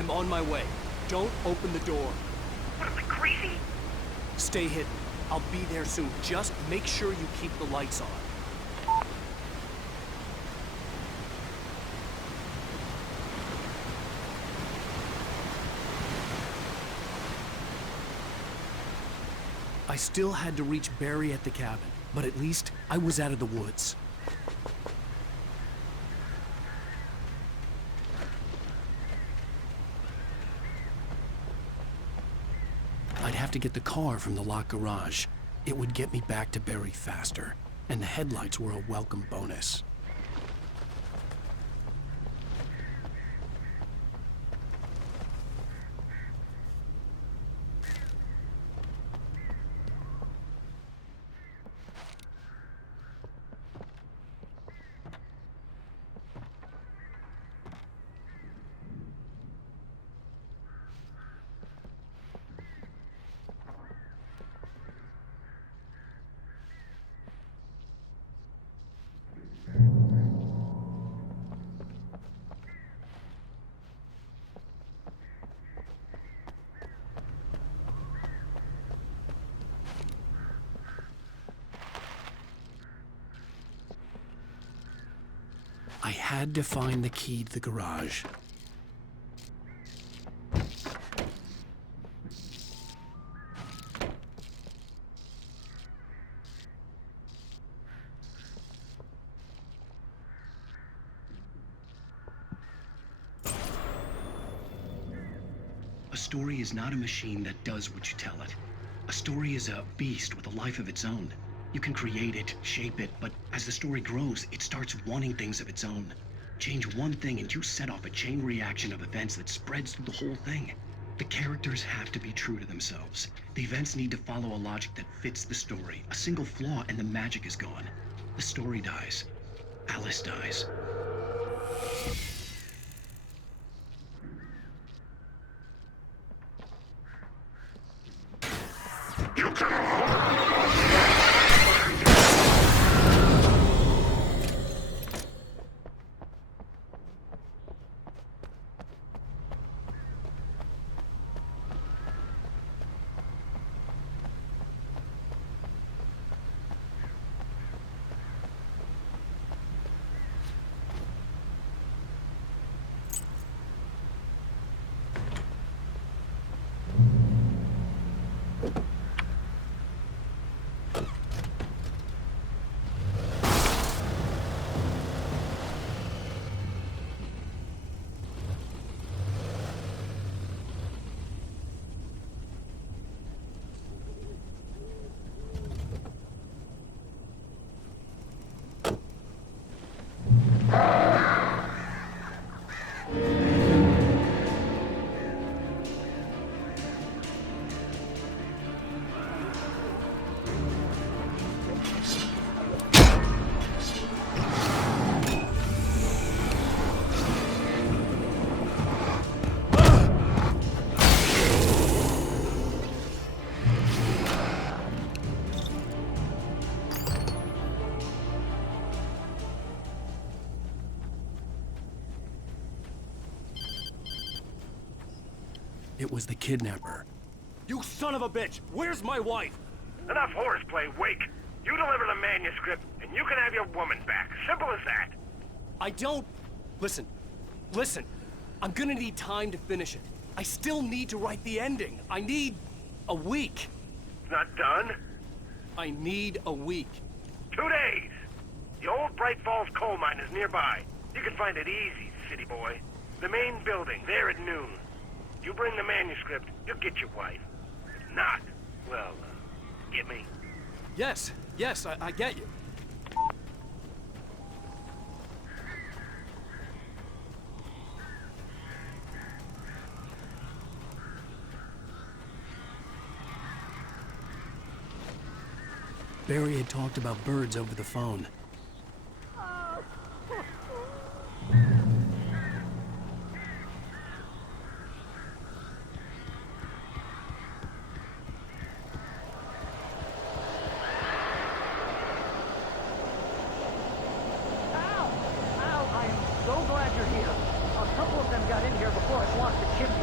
I'm on my way. Don't open the door. What am I, crazy? Stay hidden. I'll be there soon. Just make sure you keep the lights on. I still had to reach Barry at the cabin, but at least I was out of the woods. I'd have to get the car from the locked garage. It would get me back to Barry faster, and the headlights were a welcome bonus. I had to find the key to the garage. A story is not a machine that does what you tell it. A story is a beast with a life of its own. You can create it, shape it, but as the story grows, it starts wanting things of its own. Change one thing and you set off a chain reaction of events that spreads through the whole thing. The characters have to be true to themselves. The events need to follow a logic that fits the story. A single flaw and the magic is gone. The story dies. Alice dies. It was the kidnapper. You son of a bitch! Where's my wife? Enough horseplay, Wake. You deliver the manuscript, and you can have your woman back. Simple as that. I don't... Listen. I'm gonna need time to finish it. I still need to write the ending. I need a week. It's not done? I need a week. 2 days. The old Bright Falls coal mine is nearby. You can find it easy, city boy. The main building, there at noon. You bring the manuscript, you'll get your wife. If not, well, get me? Yes, I get you. Barry had talked about birds over the phone. So glad you're here. A couple of them got in here before I blocked the chimney.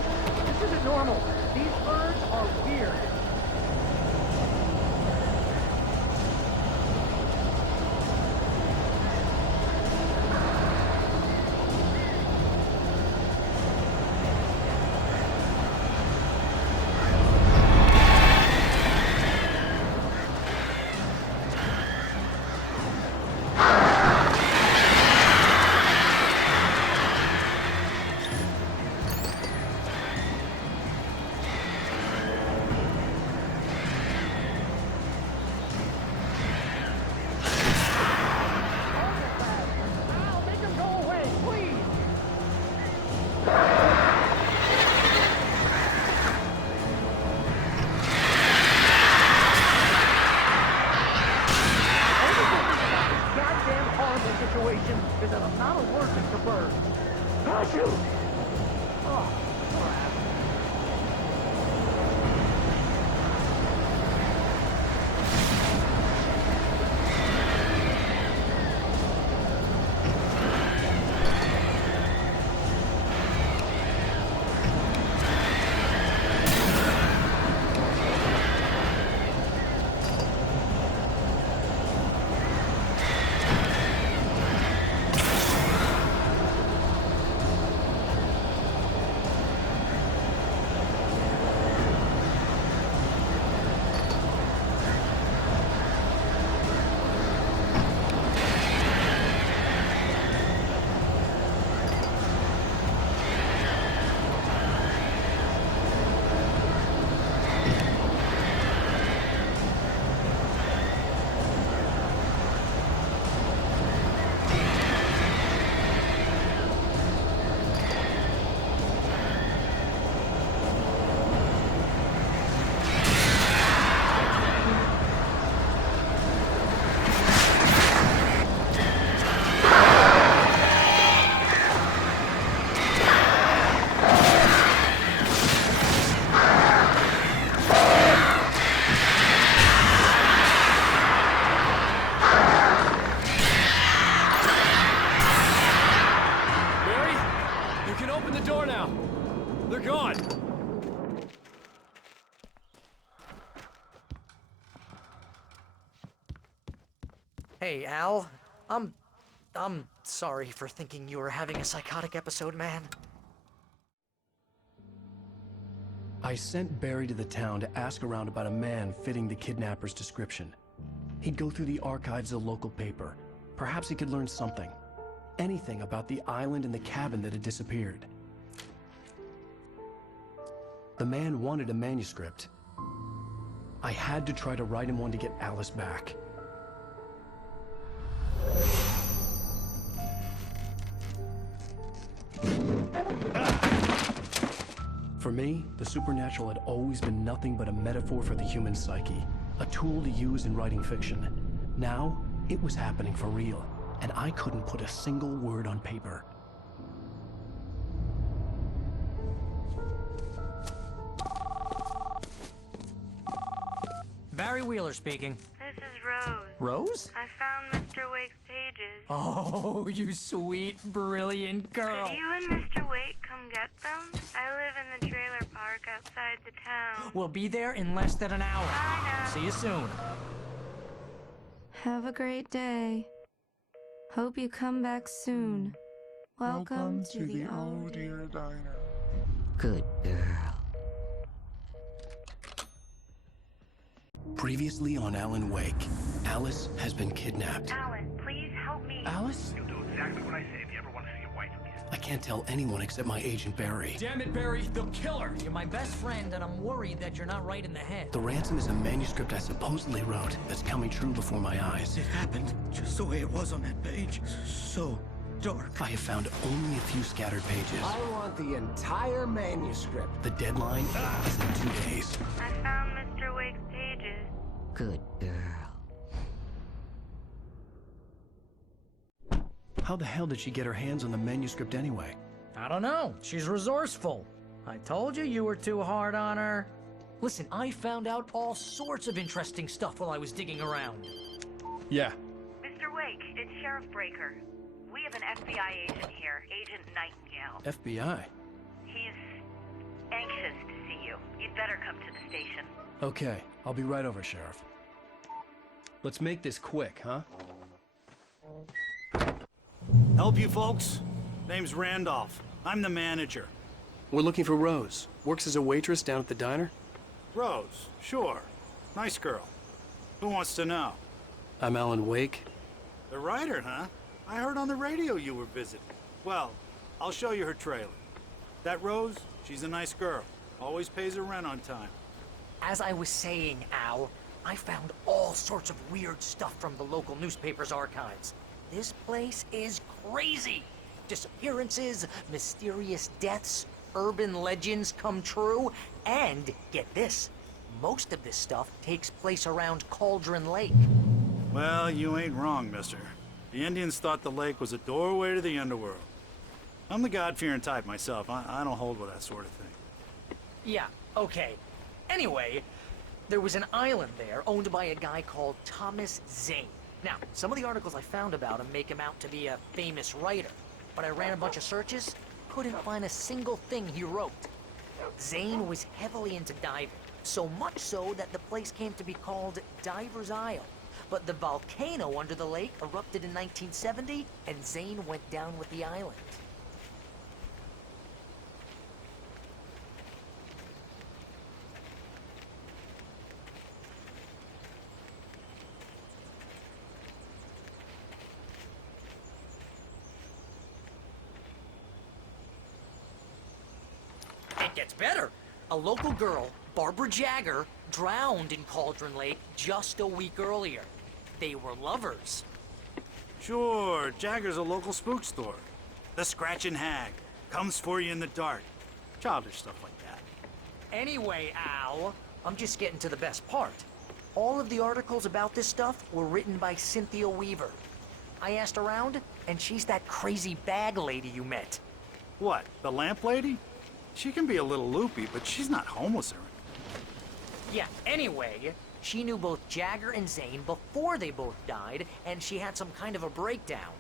Hey, Al. I'm sorry for thinking you were having a psychotic episode, man. I sent Barry to the town to ask around about a man fitting the kidnapper's description. He'd go through the archives of the local paper. Perhaps he could learn something. Anything about the island and the cabin that had disappeared. The man wanted a manuscript. I had to try to write him one to get Alice back. For me, the supernatural had always been nothing but a metaphor for the human psyche, a tool to use in writing fiction. Now, it was happening for real, and I couldn't put a single word on paper. Barry Wheeler speaking. This is Rose. Rose? I found Mr. Wake's pages. Oh, you sweet, brilliant girl. Could you and Mr. Wake come get them? I live in the trailer park outside the town. We'll be there in less than an hour. Bye now. See you soon. Have a great day. Hope you come back soon. Welcome to the Oh Dear Diner. Good girl. Previously on Alan Wake, Alice has been kidnapped. Alan, please help me. Alice? You'll do exactly what I say if you ever want to see your wife again. I can't tell anyone except my agent Barry. Damn it, Barry, they'll kill her. You're my best friend, and I'm worried that you're not right in the head. The ransom is a manuscript I supposedly wrote that's coming true before my eyes. It happened just the way it was on that page. So dark. I have found only a few scattered pages. I want the entire manuscript. The deadline is in 2 days. I found Mr. Wake's pages. Good girl. How the hell did she get her hands on the manuscript anyway? I don't know. She's resourceful. I told you were too hard on her. Listen, I found out all sorts of interesting stuff while I was digging around. Yeah. Mr. Wake, it's Sheriff Breaker. We have an FBI agent here, Agent Nightingale. FBI? He's anxious to see you. You'd better come to the station. Okay, I'll be right over, Sheriff. Let's make this quick, huh? Help you folks? Name's Randolph. I'm the manager. We're looking for Rose. Works as a waitress down at the diner. Rose, sure. Nice girl. Who wants to know? I'm Alan Wake. The writer, huh? I heard on the radio you were visiting. Well, I'll show you her trailer. That Rose, she's a nice girl. Always pays her rent on time. As I was saying, Al, I found all sorts of weird stuff from the local newspaper's archives. This place is crazy. Disappearances, mysterious deaths, urban legends come true, and get this, most of this stuff takes place around Cauldron Lake. Well, you ain't wrong, mister. The Indians thought the lake was a doorway to the underworld. I'm the God-fearing type myself. I don't hold with that sort of thing. Yeah, okay. Anyway, there was an island there owned by a guy called Thomas Zane. Now, some of the articles I found about him make him out to be a famous writer, but I ran a bunch of searches, couldn't find a single thing he wrote. Zane was heavily into diving, so much so that the place came to be called Diver's Isle. But the volcano under the lake erupted in 1970, and Zane went down with the island. It gets better. A local girl, Barbara Jagger, drowned in Cauldron Lake just a week earlier. They were lovers. Sure, Jagger's a local spook store. The Scratchin' Hag comes for you in the dark. Childish stuff like that. Anyway, Al, I'm just getting to the best part. All of the articles about this stuff were written by Cynthia Weaver. I asked around, and she's that crazy bag lady you met. What, the lamp lady? She can be a little loopy, but she's not homeless or anything. Yeah, anyway, she knew both Jagger and Zane before they both died, and she had some kind of a breakdown.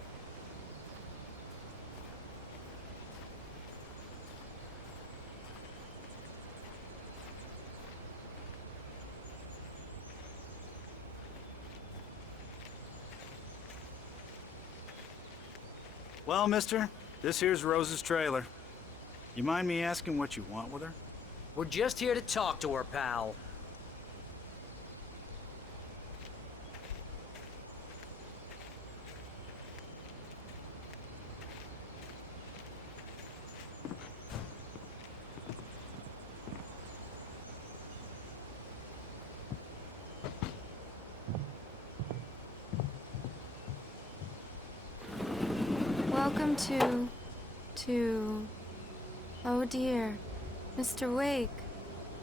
Well, mister, this here's Rose's trailer. You mind me asking what you want with her? We're just here to talk to her, pal. Welcome to... Oh dear, Mr. Wake.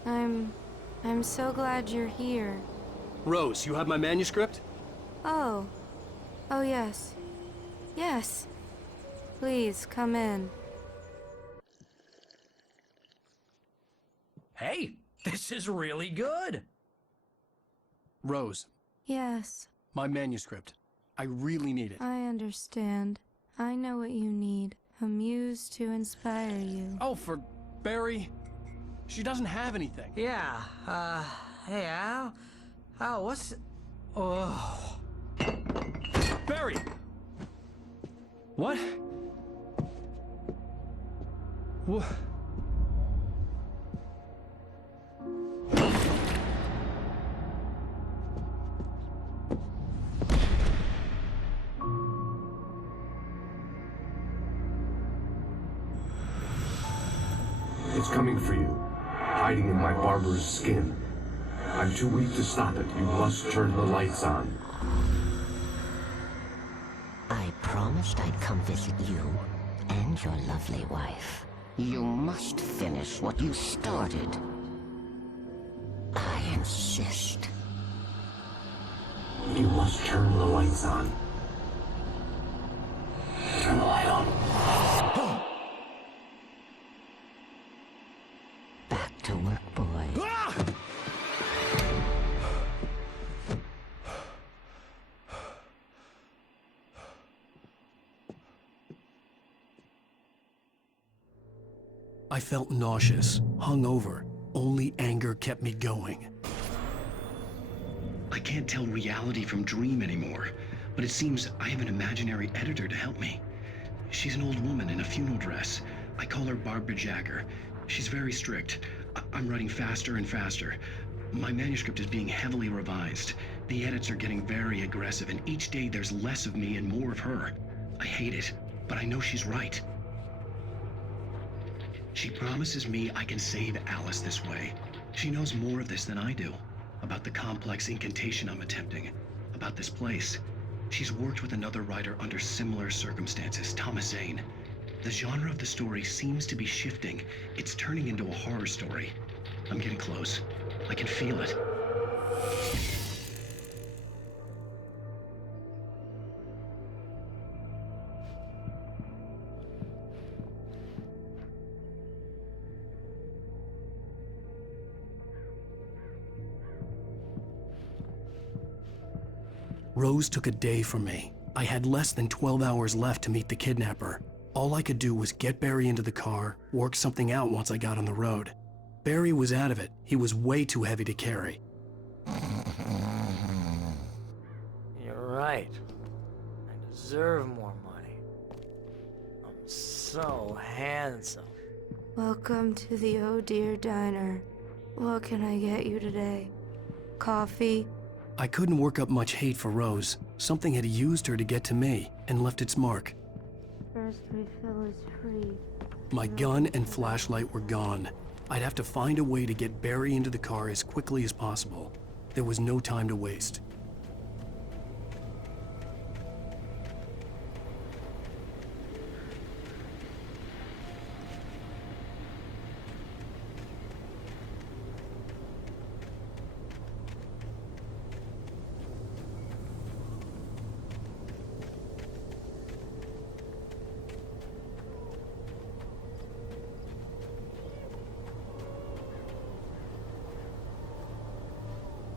I'm so glad you're here. Rose, you have my manuscript? Oh. Oh yes. Yes. Please, come in. Hey, this is really good. Rose, Yes, my manuscript. I really need it. I understand. I know what you need. A muse to inspire you. Oh, for Barry? She doesn't have anything. Yeah, hey, Al, what's... Oh... Barry! What? What? It's coming for you, hiding in my barber's skin. I'm too weak to stop it. You must turn the lights on. I promised I'd come visit you and your lovely wife. You must finish what you started. I insist. You must turn the lights on. Turn the light on. Back to work, boy. I felt nauseous, hungover. Only anger kept me going. I can't tell reality from dream anymore, but it seems I have an imaginary editor to help me. She's an old woman in a funeral dress. I call her Barbara Jagger. She's very strict. I'm writing faster and faster. My manuscript is being heavily revised. The edits are getting very aggressive, and each day there's less of me and more of her. I hate it, but I know she's right. She promises me I can save Alice this way. She knows more of this than I do. About the complex incantation I'm attempting. About this place. She's worked with another writer under similar circumstances, Thomas Zane. The genre of the story seems to be shifting. It's turning into a horror story. I'm getting close. I can feel it. Rose took a day from me. I had less than 12 hours left to meet the kidnapper. All I could do was get Barry into the car, work something out once I got on the road. Barry was out of it. He was way too heavy to carry. You're right. I deserve more money. I'm so handsome. Welcome to the Oh Dear Diner. What can I get you today? Coffee? I couldn't work up much hate for Rose. Something had used her to get to me and left its mark. First refill is free. My gun and flashlight were gone. I'd have to find a way to get Barry into the car as quickly as possible. There was no time to waste.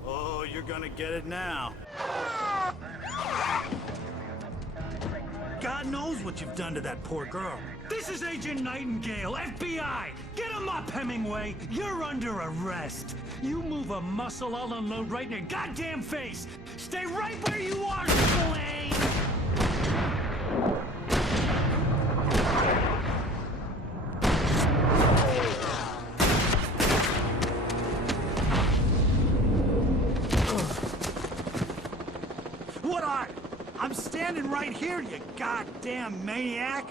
Oh, you're gonna get it now. God knows what you've done to that poor girl. This is Agent Nightingale, FBI! Get him up, Hemingway! You're under arrest! You move a muscle, I'll unload right in your goddamn face! Stay right where you are, Slane! I'm standing right here, you goddamn maniac!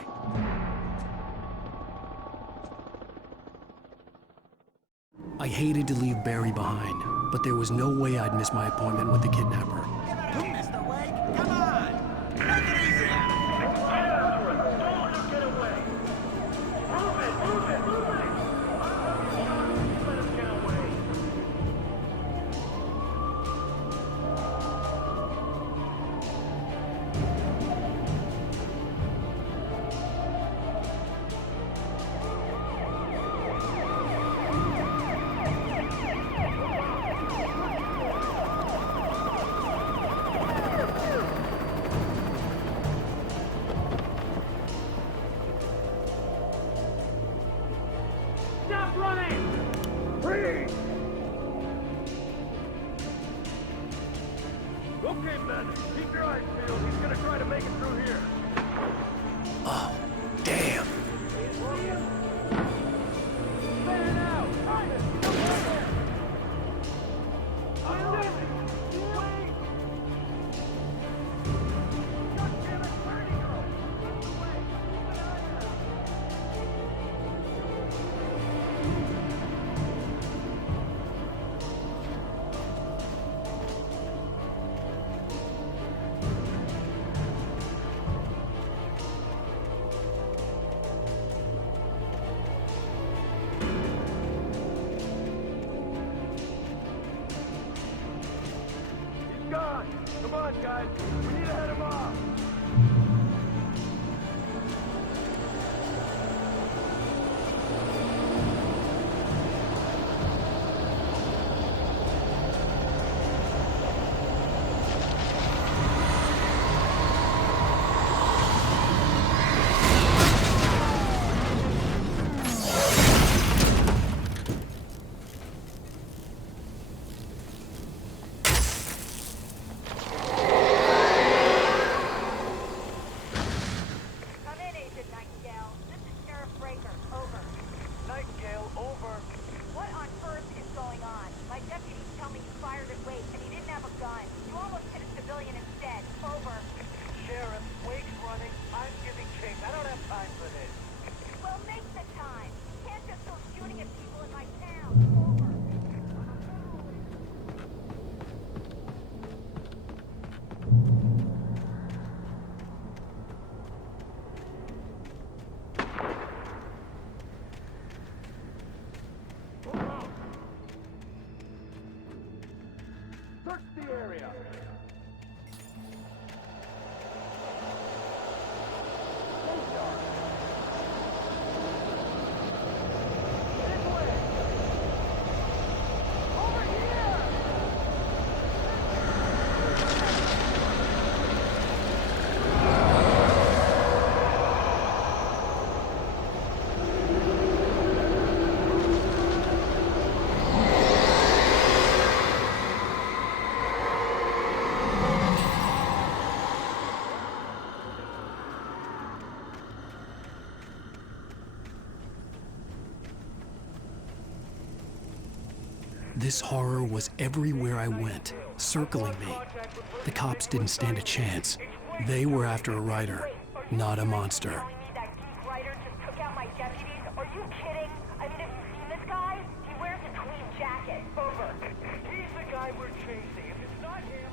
I hated to leave Barry behind, but there was no way I'd miss my appointment with the kidnapper. You missed the wake. Come on. Take it easy on him. Stop running! Freeze! Okay, men. Keep your eyes peeled. He's gonna try to make it through here. Oh, damn. Man out! Simon! Come on there! I'm wait! God damn it! Where did he go? Wait! Keep an eye out! He's gone! Come on, guys! We need to head him off! Come in, Agent Nightingale. This is Sheriff Breaker. Over. Nightingale, over. What on earth is going on? My deputies tell me you fired at Wake and he didn't have a gun. You almost hit a civilian instead. Over. Sheriff, Wake's running. I'm giving chase. I don't have time for this. Well, make the time. You can't just go shooting at people in my town. Over. Search the area. This horror was everywhere I went, circling me. The cops didn't stand a chance. They were after a writer, not a monster. Telling me that geek writer just took out my deputies? Are you kidding? I mean, have you seen this guy? He wears a tweed jacket. Over. He's the guy we're chasing. If it's not him,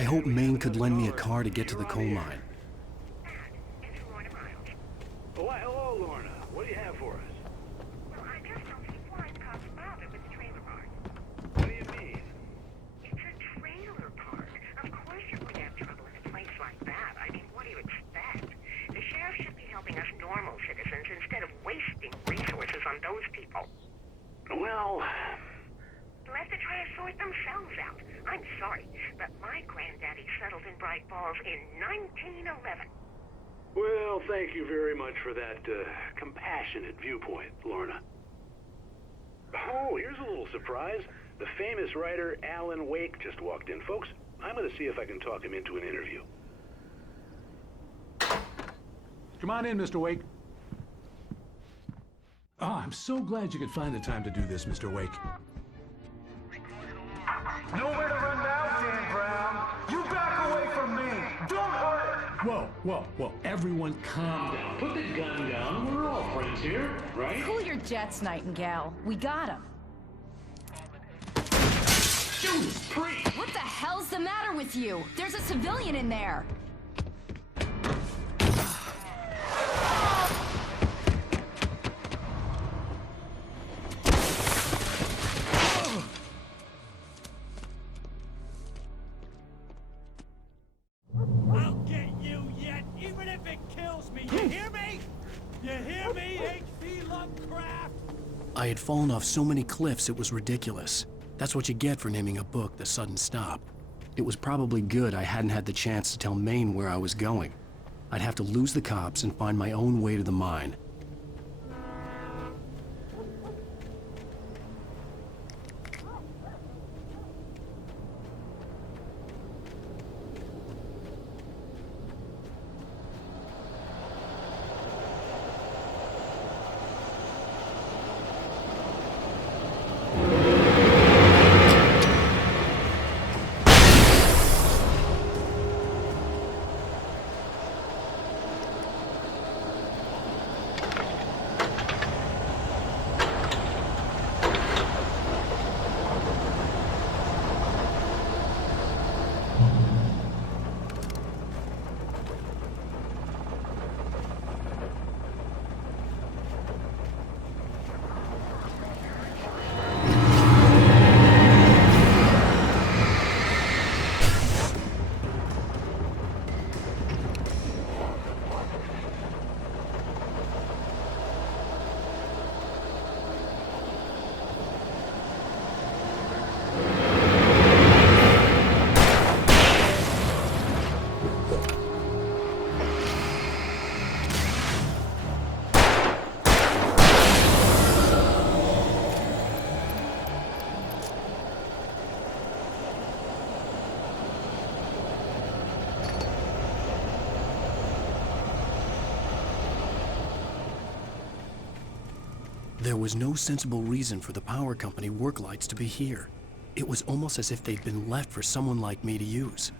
I hoped Maine could lend me a car to get to the coal mine. Oh, why, hello, Lorna. What do you have for us? Well, I just don't see why the cops bothered with the trailer park. What do you mean? It's a trailer park. Of course you're going to have trouble in a place like that. I mean, what do you expect? The sheriff should be helping us normal citizens instead of wasting resources on those people. Well, Let the try to sort themselves out. I'm sorry, but my granddaddy settled in Bright Falls in 1911. well, thank you very much for that compassionate viewpoint, Lorna. Oh, here's a little surprise. The famous writer Alan Wake just walked in. Folks, I'm going to see if I can talk him into an interview. Come on in, Mr. Wake. Oh, I'm so glad you could find the time to do this, Mr. Wake. Nowhere to run now, Dan Brown. You back away from me. Don't hurt it. Whoa. Everyone calm down. Put the gun down. We're all friends here, right? Cool your jets, Nightingale. We got him. Judas Priest! What the hell's the matter with you? There's a civilian in there. I'll get you yet, even if it kills me. You hear me? You hear me, H.P. Lovecraft? I had fallen off so many cliffs it was ridiculous. That's what you get for naming a book The Sudden Stop. It was probably good I hadn't had the chance to tell Maine where I was going. I'd have to lose the cops and find my own way to the mine. There was no sensible reason for the power company work lights to be here. It was almost as if they'd been left for someone like me to use.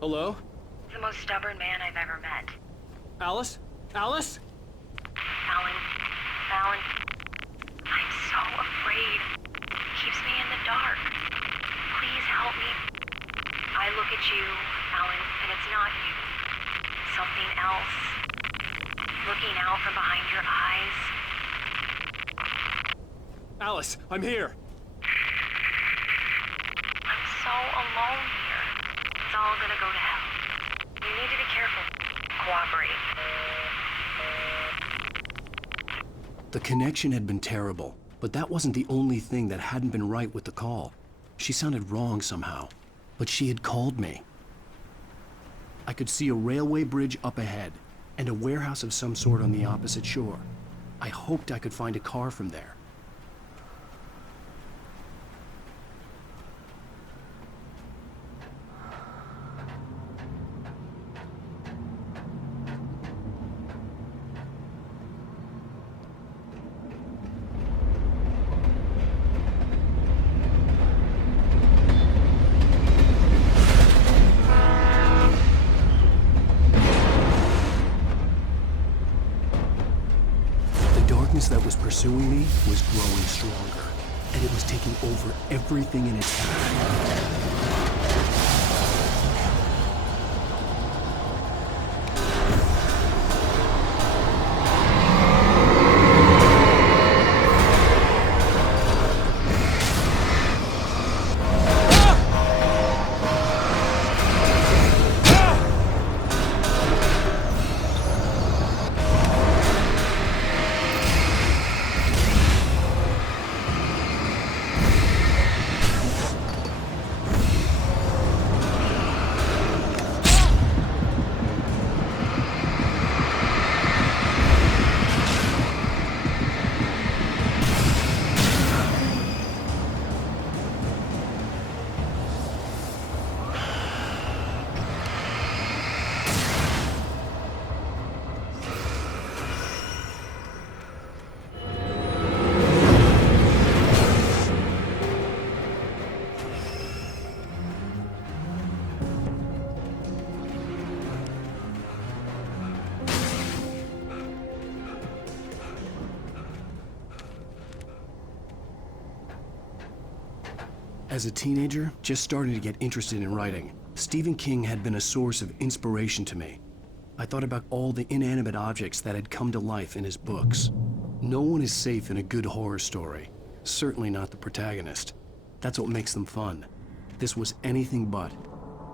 Hello? The most stubborn man I've ever met. Alice? Alice? Alan, I'm so afraid. He keeps me in the dark. Please help me. I look at you, Alan, and it's not you. Something else. Looking out from behind your eyes. Alice, I'm here. I'm so alone here. It's all gonna go to hell. You need to be careful. Cooperate. The connection had been terrible, but that wasn't the only thing that hadn't been right with the call. She sounded wrong somehow, but she had called me. I could see a railway bridge up ahead, and a warehouse of some sort on the opposite shore. I hoped I could find a car from there. That was pursuing me was growing stronger, and it was taking over everything in its path. As a teenager, just starting to get interested in writing, Stephen King had been a source of inspiration to me. I thought about all the inanimate objects that had come to life in his books. No one is safe in a good horror story. Certainly not the protagonist. That's what makes them fun. This was anything but.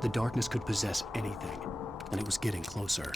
The darkness could possess anything, and it was getting closer.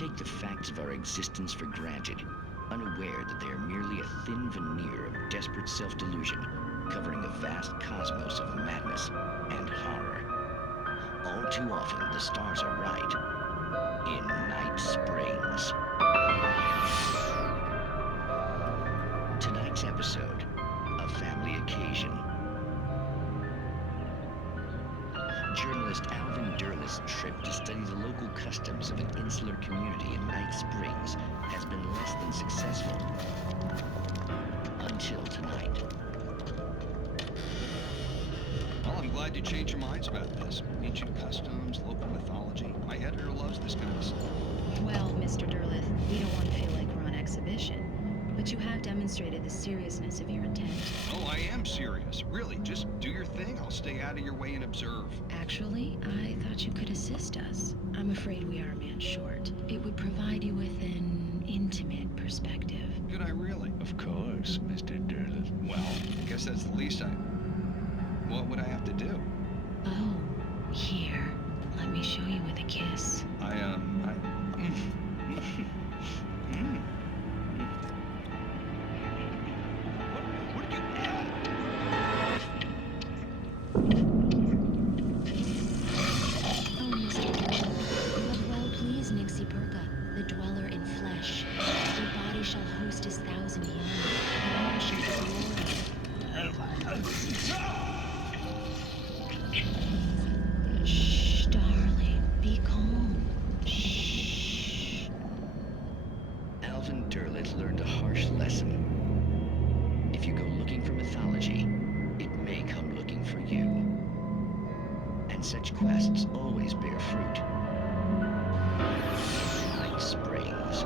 take the facts of our existence for granted, unaware that they are merely a thin veneer of desperate self-delusion, covering a vast cosmos of madness and horror. All too often, the stars are right. In Night Springs. Tonight's episode, a family occasion. Journalist Alvin Derleth's trip to study the local customs of an insular community in Night Springs has been less than successful. Until tonight. Well, I'm glad you changed your minds about this. Ancient customs, local mythology. My editor loves this kind of stuff. Well, Mr. Derleth, we don't want to feel like we're on exhibition. But you have demonstrated the seriousness of your intent. Oh, I am serious. Really, just do your thing. I'll stay out of your way and observe. Actually, I thought you could assist us. I'm afraid we are a man short. It would provide you with an intimate perspective. Could I really? Of course, Mr. Derleth. Well, I guess that's the least I... What would I have to do? Oh, here. Let me show you with a kiss. Shh, darling. Be calm. Shh. Alvin Derleth learned a harsh lesson. If you go looking for mythology, it may come looking for you. And such quests always bear fruit. Night Springs.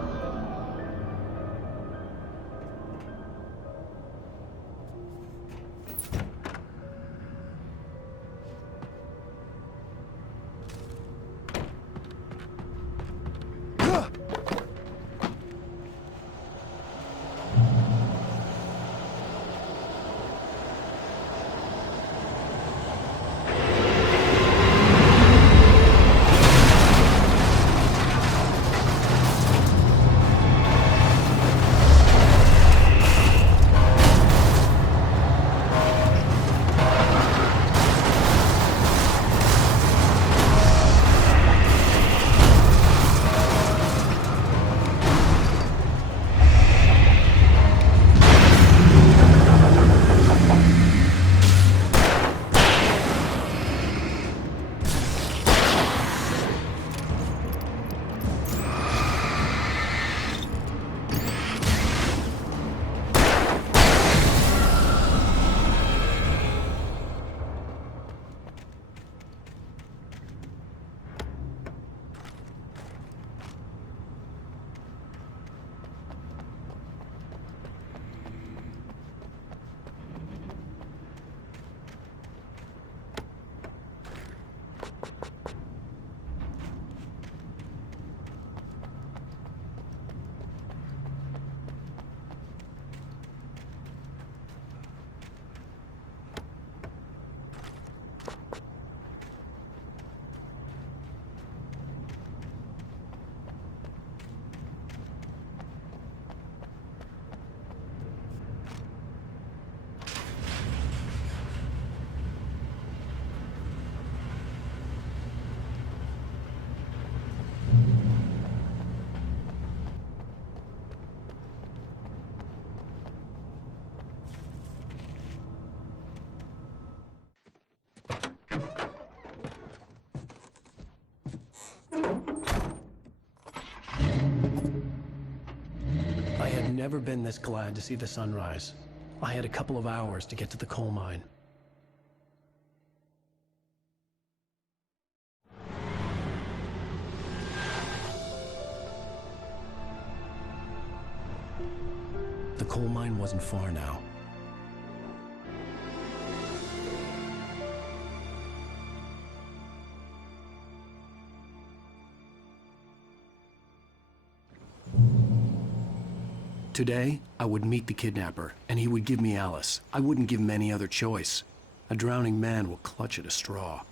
I had never been this glad to see the sunrise. I had a couple of hours to get to the coal mine. The coal mine wasn't far now. Today, I would meet the kidnapper, and he would give me Alice. I wouldn't give him any other choice. A drowning man will clutch at a straw.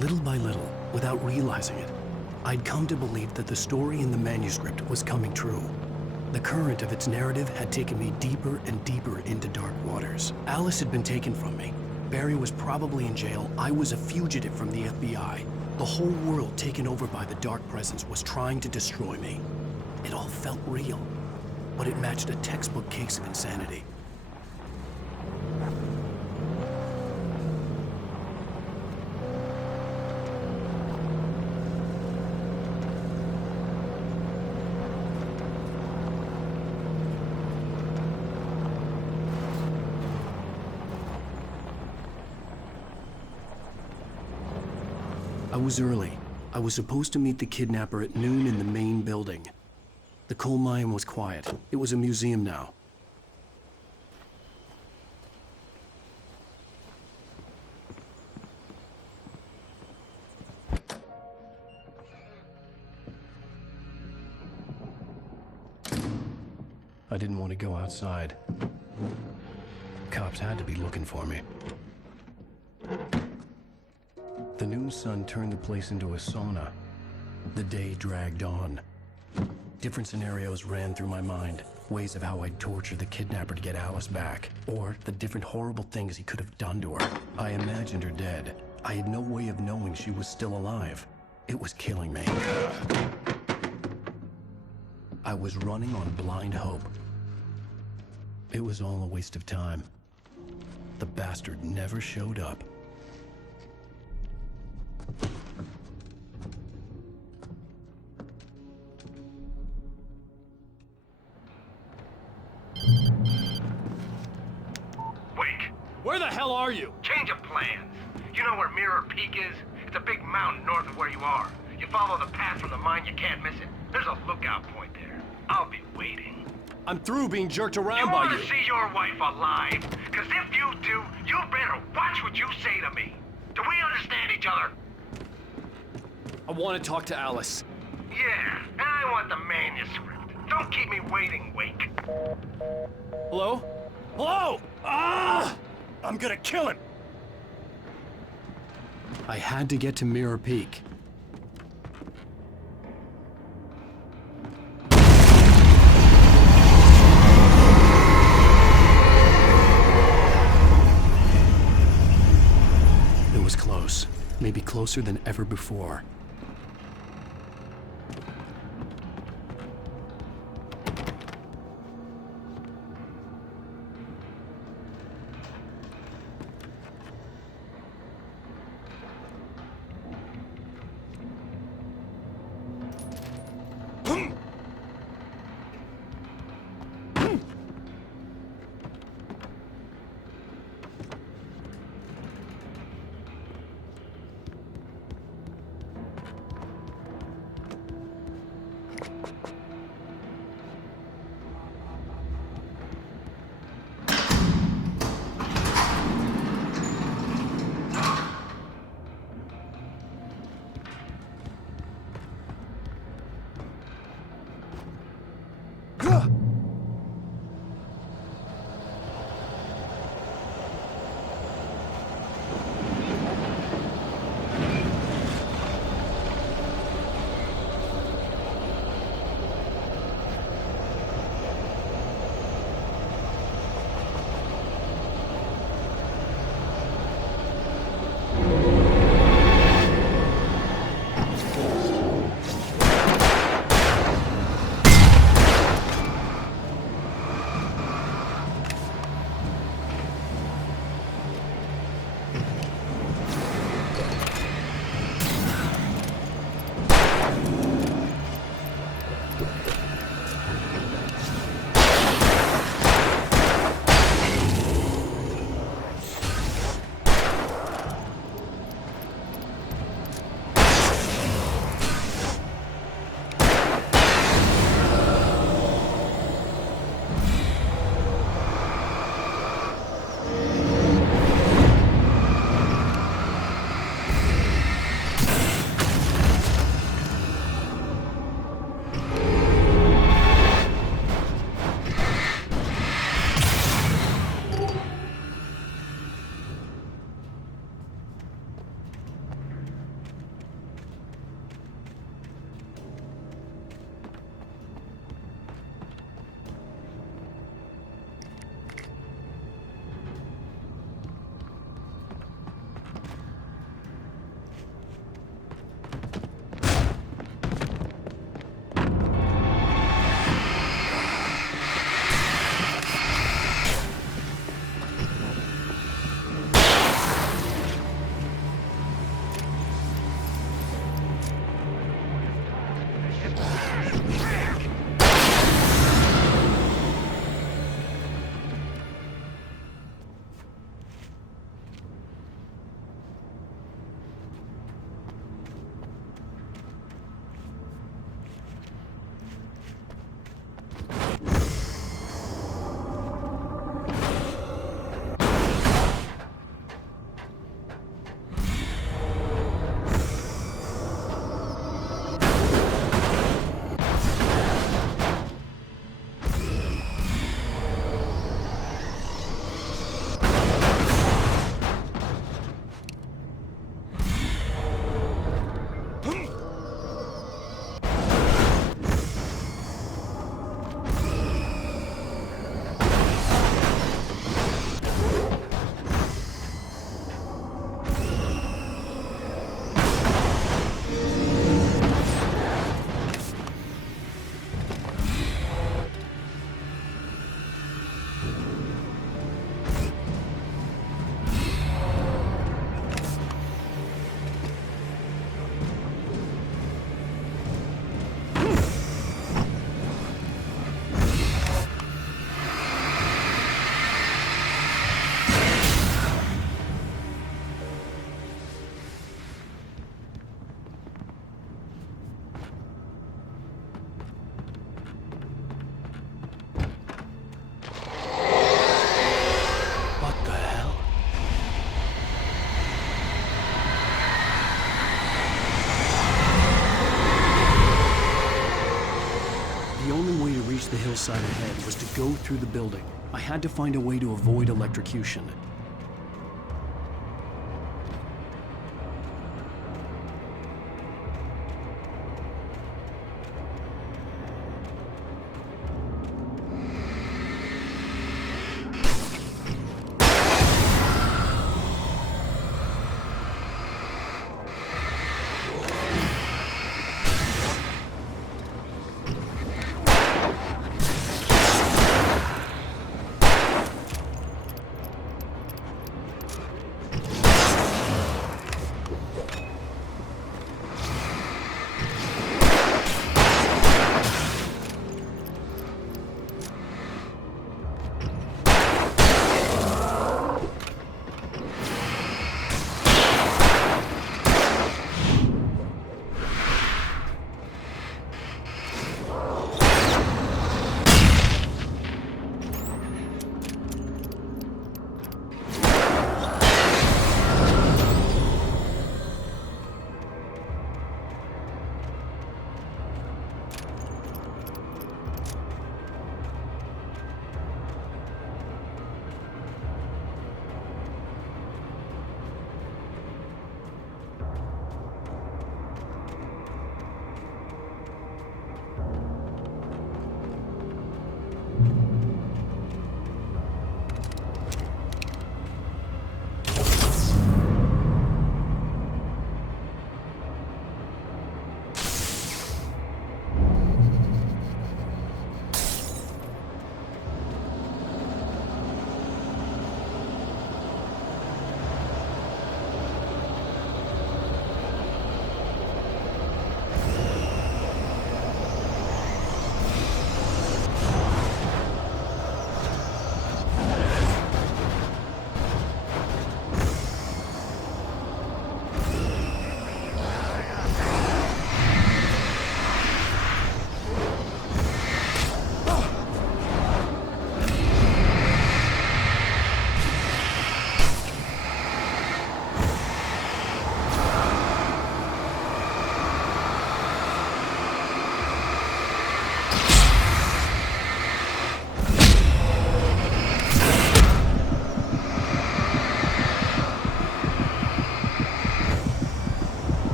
Little by little, without realizing it, I'd come to believe that the story in the manuscript was coming true. The current of its narrative had taken me deeper and deeper into dark waters. Alice had been taken from me. Barry was probably in jail. I was a fugitive from the FBI. The whole world taken over by the Dark Presence was trying to destroy me. It all felt real, but it matched a textbook case of insanity. I was early. I was supposed to meet the kidnapper at noon in the main building. The coal mine was quiet. It was a museum now. I didn't want to go outside. Cops had to be looking for me. The noon sun turned the place into a sauna. The day dragged on. Different scenarios ran through my mind. Ways of how I'd torture the kidnapper to get Alice back. Or the different horrible things he could have done to her. I imagined her dead. I had no way of knowing she was still alive. It was killing me. I was running on blind hope. It was all a waste of time. The bastard never showed up. Where the hell are you? Change of plans. You know where Mirror Peak is? It's a big mountain north of where you are. You follow the path from the mine, you can't miss it. There's a lookout point there. I'll be waiting. I'm through being jerked around by You want to see your wife alive? Because if you do, you better watch what you say to me. Do we understand each other? I want to talk to Alice. Yeah, and I want the manuscript. Don't keep me waiting, Wake. Hello? Hello! Ah! I'm gonna kill him! I had to get to Mirror Peak. It was close. Maybe closer than ever before. side ahead was to go through the building. I had to find a way to avoid electrocution.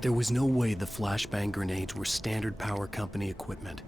There was no way the flashbang grenades were Standard Power Company equipment.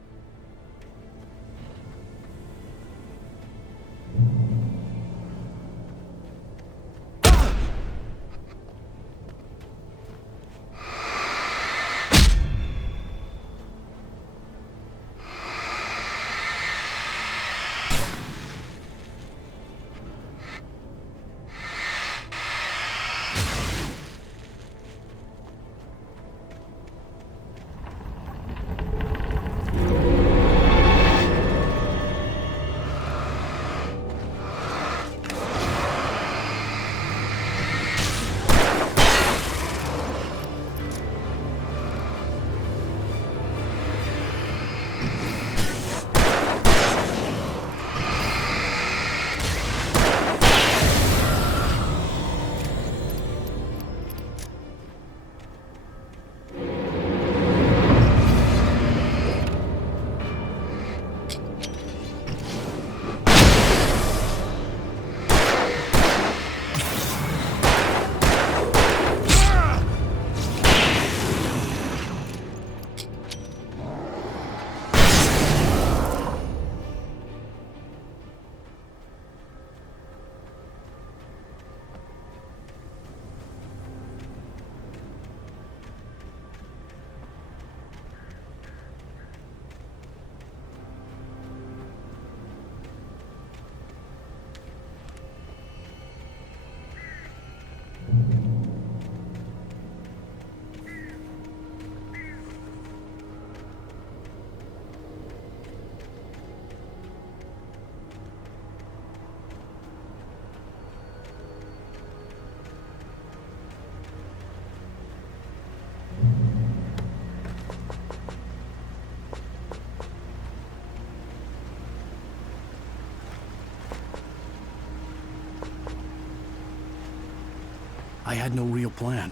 I had no real plan.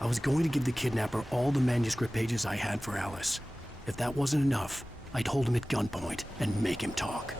I was going to give the kidnapper all the manuscript pages I had for Alice. If that wasn't enough, I'd hold him at gunpoint and make him talk.